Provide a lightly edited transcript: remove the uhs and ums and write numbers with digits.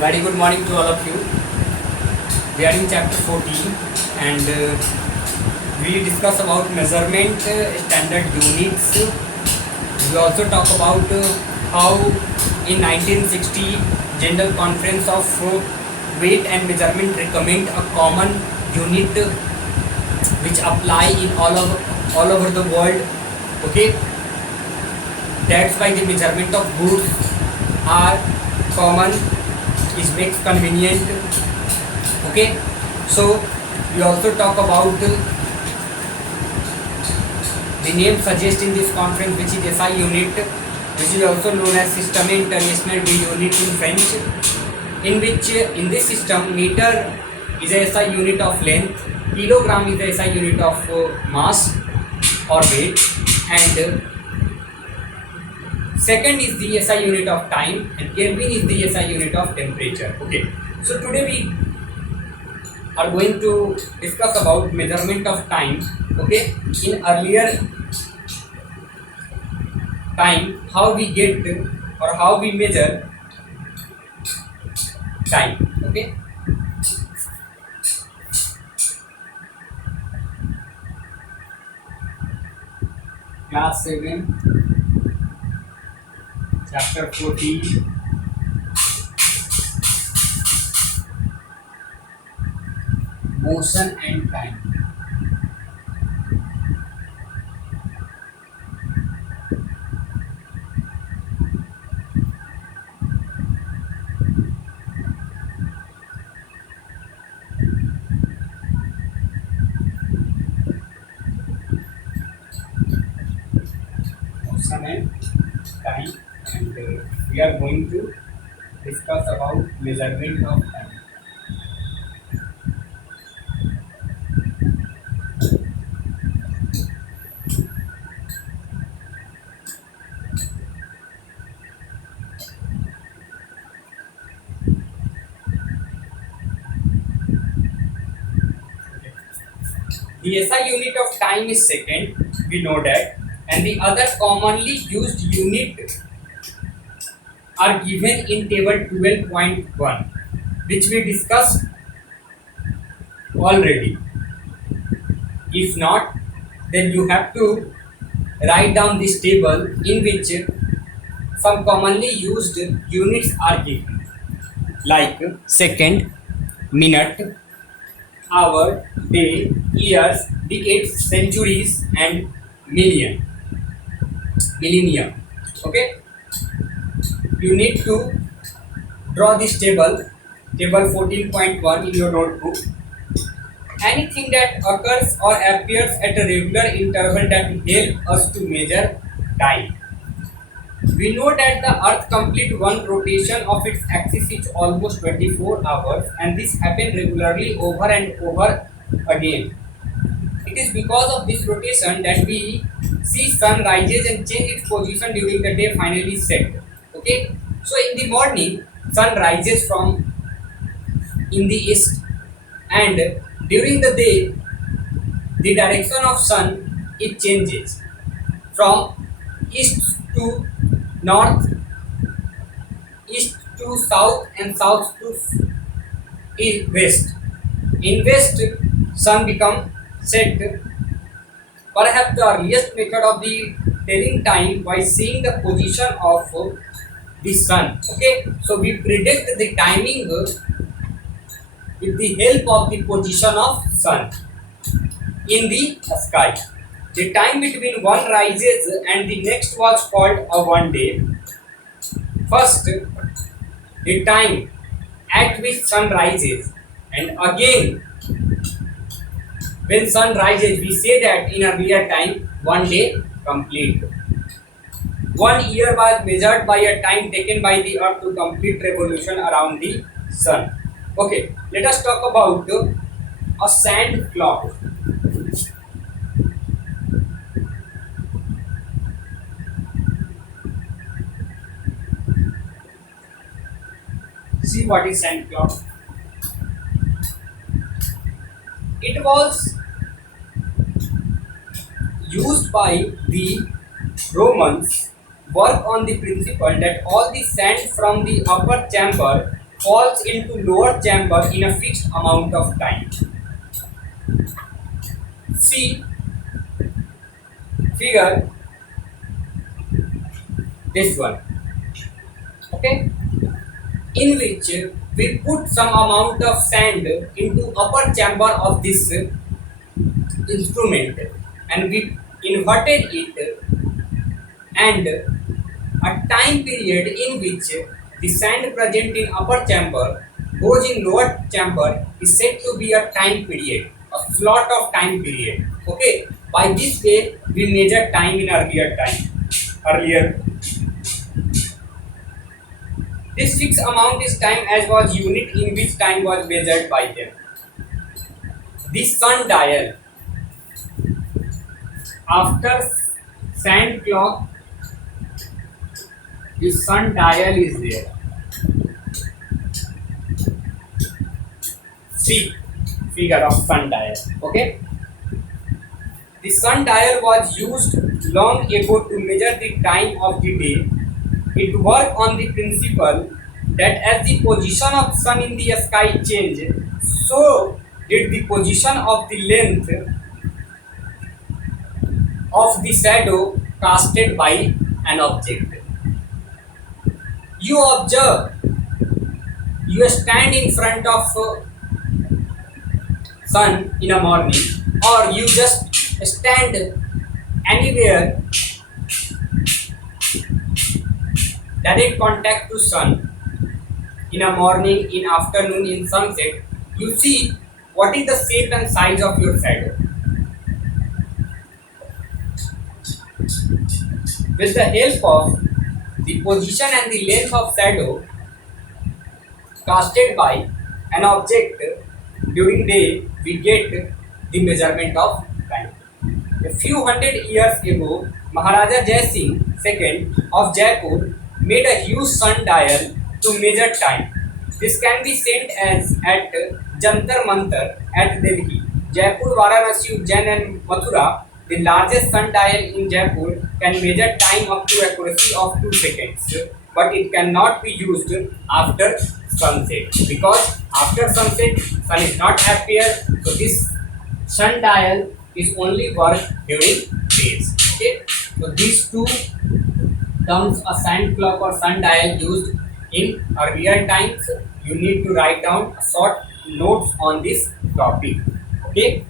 Very good morning to all of you. We are in chapter 14 and we discuss about measurement standard units. We also talk about how in 1960 General Conference of Weight and Measurement recommend a common unit which apply in all over the world. Okay, that's why the measurement of goods are common, is makes convenient. Okay, so we also talk about the name suggests in this conference, which is SI unit, which is also known as Système International de Unit in French, in which in this system meter is a SI unit of length, kilogram is a SI unit of mass or weight, and second is the SI unit of time, and Kelvin is the SI unit of temperature. Okay, so today we are going to discuss about measurement of time. Okay, in earlier time, how we get or how we measure time. Okay, class 7 chapter 14, motion and time. Motion and time, and we are going to discuss about measurement of time. The SI unit of time is second, we know that, and the other commonly used unit are given in table 12.1, which we discussed already. If not, then you have to write down this table in which some commonly used units are given, like second, minute, hour, day, years, decades, centuries, and millennia. Okay, you need to draw this table 14.1 in your notebook. Anything that occurs or appears at a regular interval that will help us to measure time. We know that the earth completes one rotation of its axis each almost 24 hours, and this happens regularly over and over again. It is because of this rotation that we see sun rises and change its position during the day, finally set. Okay, so in the morning sun rises from in the east, and during the day the direction of sun it changes from east to north, east to south, and south to west. In west sun become set. Perhaps the earliest method of the telling time by seeing the position of the sun. Okay, so we predict the timing with the help of the position of sun in the sky. The time between one rises and the next was called a one day. First, the time at which sun rises, and again when sun rises, we say that in a real time, one day complete. 1 year was measured by a time taken by the earth to complete revolution around the sun. Okay, let us talk about a sand clock. See what is sand clock. It was used by the Romans work on the principle that all the sand from the upper chamber falls into lower chamber in a fixed amount of time. See figure this one, okay, in which we put some amount of sand into upper chamber of this instrument and we inverted it, and a time period in which the sand present in upper chamber goes in lower chamber is said to be a time period, a slot of time period. Okay, by this way we measure time in earlier. This fixed amount is time as was unit in which time was measured by them. The sundial, after sand clock, the sundial is there. See figure of sundial. Okay, the sundial was used long ago to measure the time of the day. It worked on the principle that as the position of sun in the sky changed, so did the position of the length of the shadow casted by an object. You observe, you stand in front of sun in a morning, or you just stand anywhere direct contact to sun in a morning, in afternoon, in sunset, you see what is the shape and size of your shadow. With the help of the position and the length of shadow casted by an object during day, we get the measurement of time. A few hundred years ago, Maharaja Jai Singh II of Jaipur made a huge sundial to measure time. This can be seen as at Jantar Mantar at Delhi, Jaipur, Varanasi, Ujjain and Mathura. The largest sundial in Jaipur can measure time up to accuracy of 2 seconds, but it cannot be used after sunset because after sunset sun is not appear. So this sundial is only work during days. Okay, so these two terms, a sand clock or sundial, used in earlier times. You need to write down short notes on this topic. Okay.